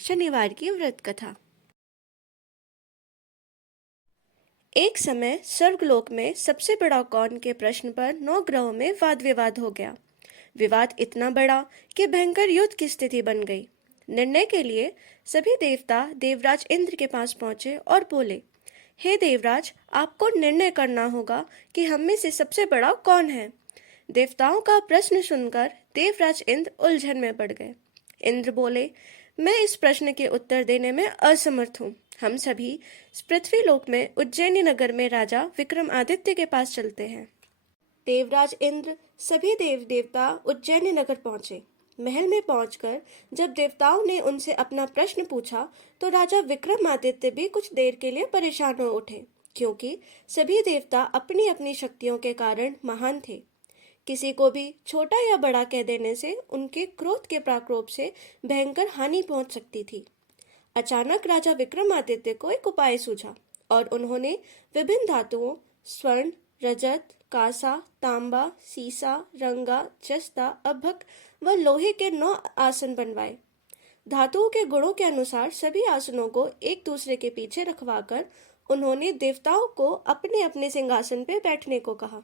शनिवार की व्रत कथा। एक समय स्वर्गलोक में सबसे बड़ा कौन के प्रश्न पर 9 ग्रहों में वाद विवाद हो गया। विवाद इतना बड़ा कि भयंकर युद्ध की स्थिति बन गई। निर्णय के लिए सभी देवता देवराज इंद्र के पास पहुंचे और बोले, हे देवराज, आपको निर्णय करना होगा कि हम में से सबसे बड़ा कौन है। देवताओं का प्रश्न सुनकर देवराज इंद्र उलझन में पड़ गए। इंद्र बोले, मैं इस प्रश्न के उत्तर देने में असमर्थ हूँ। हम सभी पृथ्वीलोक में उज्जैनी नगर में राजा विक्रमादित्य के पास चलते हैं। देवराज इंद्र सभी देव देवता उज्जैनी नगर पहुंचे। महल में पहुंचकर जब देवताओं ने उनसे अपना प्रश्न पूछा तो राजा विक्रमादित्य भी कुछ देर के लिए परेशान हो उठे, क्योंकि सभी देवता अपनी अपनी शक्तियों के कारण महान थे। किसी को भी छोटा या बड़ा कह देने से उनके क्रोध के प्रकोप से भयंकर हानि पहुंच सकती थी। अचानक राजा विक्रमादित्य को एक उपाय सूझा और उन्होंने विभिन्न धातुओं स्वर्ण, रजत, कांसा, तांबा, सीसा, रंगा, जस्ता, अभ्रक व लोहे के 9 आसन बनवाए। धातुओं के गुणों के अनुसार सभी आसनों को एक दूसरे के पीछे रखवाकर उन्होंने देवताओं को अपने अपने सिंहासन पर बैठने को कहा।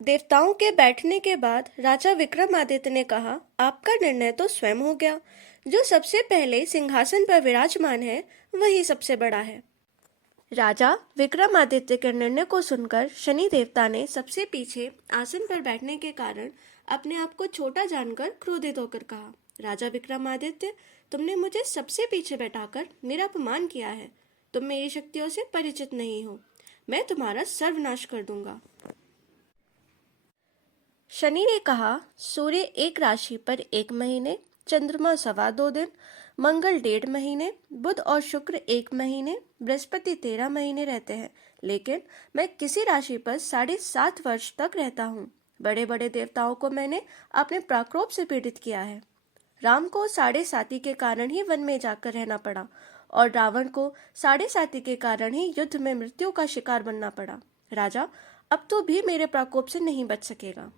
देवताओं के बैठने के बाद राजा विक्रमादित्य ने कहा, आपका निर्णय तो स्वयं हो गया। जो सबसे पहले सिंहासन पर विराजमान है वही सबसे बड़ा है। राजा विक्रमादित्य के निर्णय को सुनकर शनि देवता ने सबसे पीछे आसन पर बैठने के कारण अपने आप को छोटा जानकर क्रोधित होकर कहा, राजा विक्रमादित्य, तुमने मुझे सबसे पीछे बैठाकर मेरा अपमान किया है। तुम मेरी शक्तियों से परिचित नहीं हो। मैं तुम्हारा सर्वनाश कर दूंगा। शनि ने कहा, सूर्य एक राशि पर 1 महीने, चंद्रमा 2.25 दिन, मंगल 1.5 महीने, बुध और शुक्र 1 महीने, बृहस्पति 13 महीने रहते हैं, लेकिन मैं किसी राशि पर 7.5 वर्ष तक रहता हूँ। बड़े बड़े देवताओं को मैंने अपने प्रकोप से पीड़ित किया है। राम को 7.5 के कारण ही वन में जाकर रहना पड़ा और रावण को 7.5 के कारण ही युद्ध में मृत्यु का शिकार बनना पड़ा। राजा अब तो भी मेरे प्रकोप से नहीं बच सकेगा।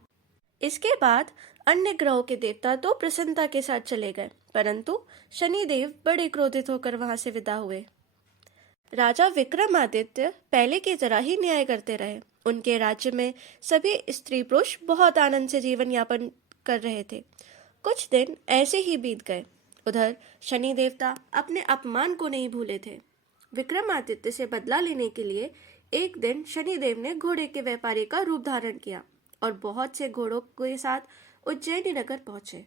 इसके बाद अन्य ग्रहों के देवता तो प्रसन्नता के साथ चले गए, परंतु शनिदेव बड़े क्रोधित होकर वहां से विदा हुए। राजा विक्रमादित्य पहले की तरह ही न्याय करते रहे। उनके राज्य में सभी स्त्री पुरुष बहुत आनंद से जीवन यापन कर रहे थे। कुछ दिन ऐसे ही बीत गए। उधर शनि देवता अपने अपमान को नहीं भूले थे। विक्रमादित्य से बदला लेने के लिए एक दिन शनिदेव ने घोड़े के व्यापारी का रूप धारण किया और बहुत से घोड़ों के साथ उज्जैनी नगर पहुंचे।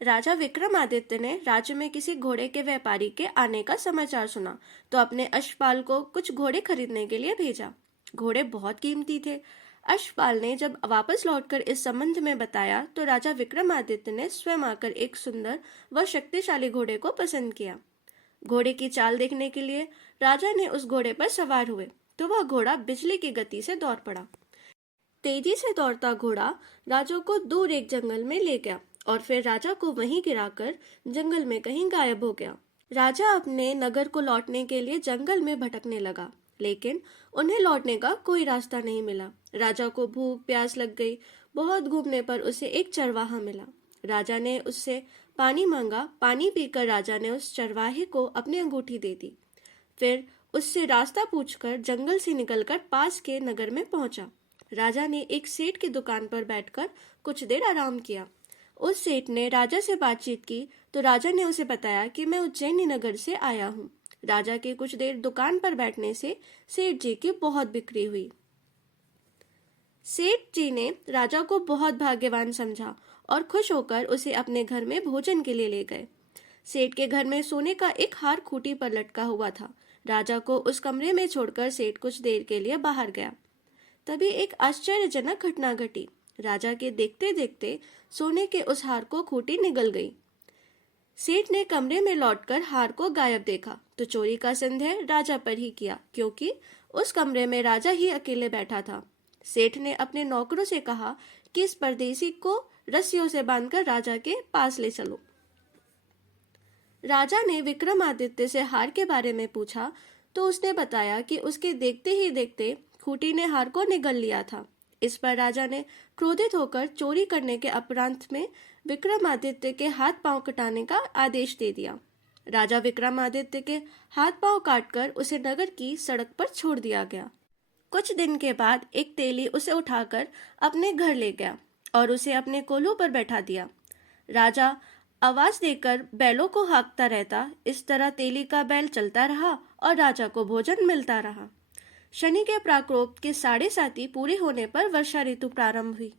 राजा विक्रमादित्य ने राज्य में किसी घोड़े के व्यापारी के आने का समाचार सुना तो अपने अश्वपाल को कुछ घोड़े खरीदने के लिए भेजा। घोड़े बहुत कीमती थे। अश्वपाल ने जब वापस लौटकर इस संबंध में बताया तो राजा विक्रमादित्य ने स्वयं आकर एक सुंदर व शक्तिशाली घोड़े को पसंद किया। घोड़े की चाल देखने के लिए राजा ने उस घोड़े पर सवार हुए तो वह घोड़ा बिजली की गति से दौड़ पड़ा। तेजी से दौड़ता घोड़ा राजा को दूर एक जंगल में ले गया और फिर राजा को वहीं गिराकर जंगल में कहीं गायब हो गया। राजा अपने नगर को लौटने के लिए जंगल में भटकने लगा, लेकिन उन्हें लौटने का कोई रास्ता नहीं मिला। राजा को भूख प्यास लग गई। बहुत घूमने पर उसे एक चरवाहा मिला। राजा ने उससे पानी मांगा। पानी पीकर राजा ने उस चरवाहे को अपनी अंगूठी दे दी। फिर उससे रास्ता पूछकर जंगल से निकलकर पास के नगर में पहुंचा। राजा ने एक सेठ की दुकान पर बैठकर कुछ देर आराम किया। उस सेठ ने राजा से बातचीत की तो राजा ने उसे बताया कि मैं उज्जैनी नगर से आया हूँ। राजा के कुछ देर दुकान पर बैठने से सेठ जी की बहुत बिक्री हुई। सेठ जी ने राजा को बहुत भाग्यवान समझा और खुश होकर उसे अपने घर में भोजन के लिए ले गए। सेठ के घर में सोने का एक हार खूंटी पर लटका हुआ था। राजा को उस कमरे में छोड़कर सेठ कुछ देर के लिए बाहर गया। तभी एक आश्चर्यजनक घटना घटी। राजा के देखते देखते सोने के उस हार को खूंटी निगल गई। सेठ ने कमरे में लौटकर हार को गायब देखा तो चोरी का संदेह राजा पर ही किया, क्योंकि उस कमरे में राजा ही अकेले बैठा था। सेठ ने अपने नौकरों से कहा कि इस परदेसी को रस्सियों से बांधकर राजा के पास ले चलो। राजा ने विक्रमादित्य से हार के बारे में पूछा तो उसने बताया कि उसके देखते ही देखते खूंटी ने हार को निगल लिया था। इस पर राजा ने क्रोधित होकर चोरी करने के अपराध में विक्रमादित्य के हाथ पांव कटाने का आदेश दे दिया। राजा विक्रमादित्य के हाथ पांव काटकर उसे नगर की सड़क पर छोड़ दिया गया। कुछ दिन के बाद एक तेली उसे उठाकर अपने घर ले गया और उसे अपने कोल्हू पर बैठा दिया। राजा आवाज देकर बैलों को हाँकता रहता। इस तरह तेली का बैल चलता रहा और राजा को भोजन मिलता रहा। शनि के प्रकोप के 7.5 पूरे होने पर वर्षा ऋतु प्रारंभ हुई।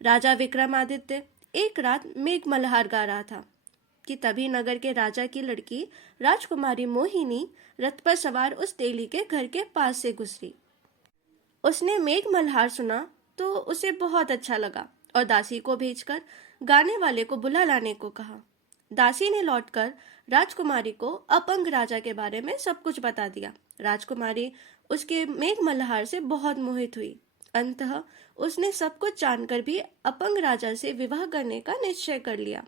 राजा विक्रमादित्य एक रात मेघ मल्हार गा रहा था कि तभी नगर के राजा की लड़की राजकुमारी मोहिनी रथ पर सवार उस तेली के घर के पास से गुजरी। उसने मेघ मल्हार सुना तो उसे बहुत अच्छा लगा और दासी को भेजकर गाने वाले को बुला लाने को कहा। दासी ने लौटकर राजकुमारी को अपंग राजा के बारे में सब कुछ बता दिया। राजकुमारी उसके मेघ मल्हार से बहुत मोहित हुई। अंततः उसने सब कुछ जानकर भी अपंग राजा से विवाह करने का निश्चय कर लिया।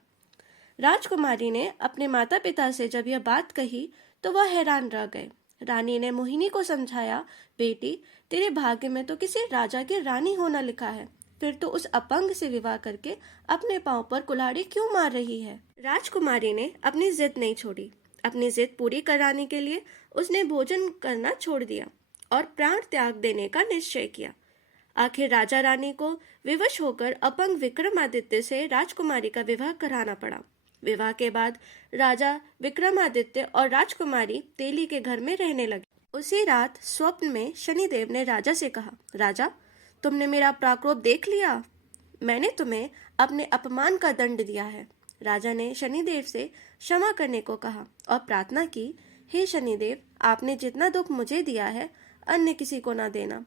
राजकुमारी ने अपने माता पिता से जब यह बात कही तो वह हैरान रह गए। रानी ने मोहिनी को समझाया, बेटी, तेरे भाग्य में तो किसी राजा की रानी होना लिखा है, फिर तो उस अपंग से विवाह करके अपने पांव पर कुल्हाड़ी क्यों मार रही है। राजकुमारी ने अपनी जिद नहीं छोड़ी। अपनी जिद पूरी कराने के लिए उसने भोजन करना छोड़ दिया और प्राण त्याग देने का निश्चय किया। आखिर राजा रानी को विवश होकर अपंग विक्रमादित्य से राजकुमारी का विवाह कराना पड़ा। विवाह के बाद राजा विक्रमादित्य और राजकुमारी तेली के घर में रहने लगे। उसी रात स्वप्न में शनिदेव ने राजा से कहा, राजा, तुमने मेरा प्रकोप देख लिया। मैंने तुम्हें अपने अपमान का दंड दिया है। राजा ने शनिदेव से क्षमा करने को कहा और प्रार्थना की, हे शनिदेव, आपने जितना दुख मुझे दिया है अन्य किसी को ना देना।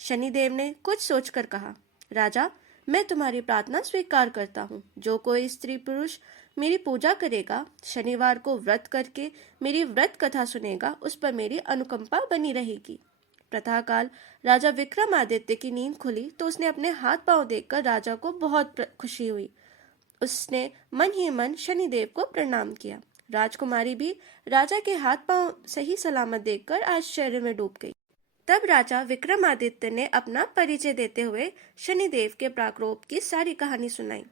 शनिदेव ने कुछ सोचकर कहा, राजा, मैं तुम्हारी प्रार्थना स्वीकार करता हूँ। जो कोई स्त्री पुरुष मेरी पूजा करेगा, शनिवार को व्रत करके मेरी व्रत कथा सुनेगा, उस पर मेरी अनुकंपा बनी रहेगी। प्रातःकाल राजा विक्रमादित्य की नींद खुली तो उसने अपने हाथ पांव देखकर राजा को बहुत खुशी हुई। उसने मन ही मन शनिदेव को प्रणाम किया। राजकुमारी भी राजा के हाथ पांव सही सलामत देखकर आश्चर्य में डूब गई। तब राजा विक्रमादित्य ने अपना परिचय देते हुए शनिदेव के प्रकोप की सारी कहानी सुनाई।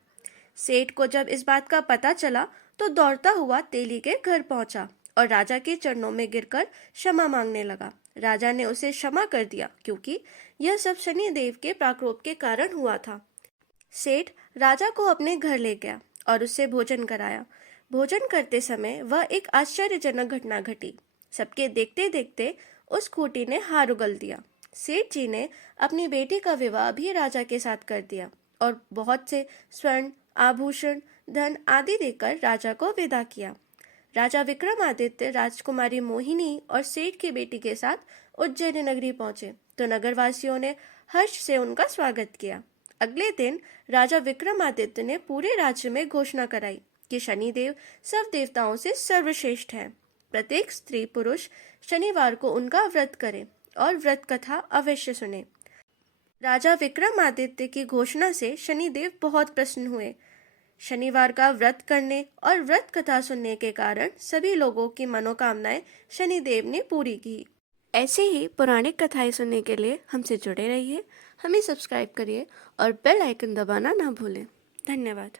सेठ को जब इस बात का पता चला तो दौड़ता हुआ तेली के घर पहुंचा और राजा के चरणों में गिरकर क्षमा मांगने लगा। राजा ने उसे क्षमा कर दिया क्योंकि यह सब शनिदेव के प्रकोप के कारण हुआ था। सेठ राजा को अपने घर ले गया और उससे भोजन कराया। भोजन करते समय वह एक आश्चर्यजनक घटना घटी। सबके देखते देखते उस खूंटी ने हार उगल दिया। सेठ जी ने अपनी बेटी का विवाह भी राजा के साथ कर दिया और बहुत से स्वर्ण, आभूषण, धन आदि देकर राजा को विदा किया। राजा विक्रमादित्य राजकुमारी मोहिनी और सेठ की बेटी के साथ उज्जैन नगरी पहुंचे तो नगरवासियों ने हर्ष से उनका स्वागत किया। अगले दिन राजा विक्रमादित्य ने पूरे राज्य में घोषणा कराई कि शनिदेव सब देवताओं से सर्वश्रेष्ठ हैं। प्रत्येक स्त्री पुरुष शनिवार को उनका व्रत करे और व्रत कथा अवश्य सुने। राजा विक्रमादित्य की घोषणा से शनिदेव बहुत प्रसन्न हुए। शनिवार का व्रत करने और व्रत कथा सुनने के कारण सभी लोगों की मनोकामनाएं शनिदेव ने पूरी की। ऐसे ही पौराणिक कथाएं सुनने के लिए हमसे जुड़े रहिए, हमें सब्सक्राइब करिए और बेल आइकन दबाना ना भूलें। धन्यवाद।